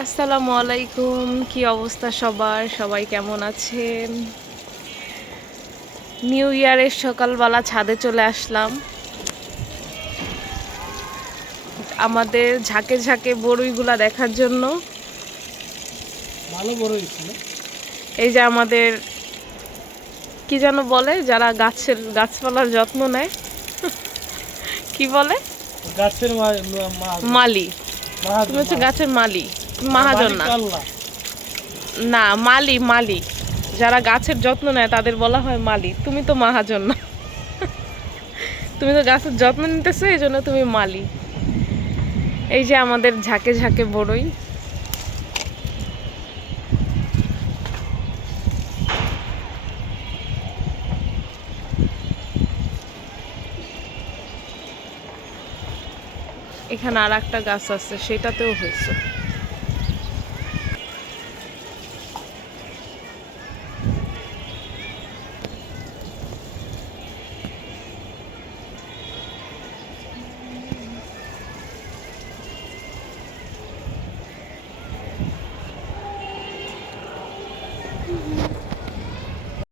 আসসালামু আলাইকুম, কি অবস্থা সবার? সবাই কেমন আছেন? নিউ ইয়ারের সকালবেলা ছাদে চলে আসলাম আমাদের ঝাঁকে ঝাঁকে বড়ইগুলা দেখার জন্য। ভালো বড় হয়েছিল। এই যে আমাদের কি যেন বলে যারা গাছপালার যত্ন নেয়, কি বলে? গাছের মালি। তুমি মাহাজন হচ্ছে গাছের মালি, মহাজন না। আল্লাহ। না, মালি মালি। যারা গাছের যত্ন নেয় তাদের বলা হয় মালি। তুমি তো মহাজন না, তুমি তো গাছের যত্ন নিতেছো, এই জন্য তুমি মালি। এই যে আমাদের ঝাঁকে ঝাঁকে বড়ই। এখানে আর একটা গাছ আছে, সেটাতেও হয়েছে।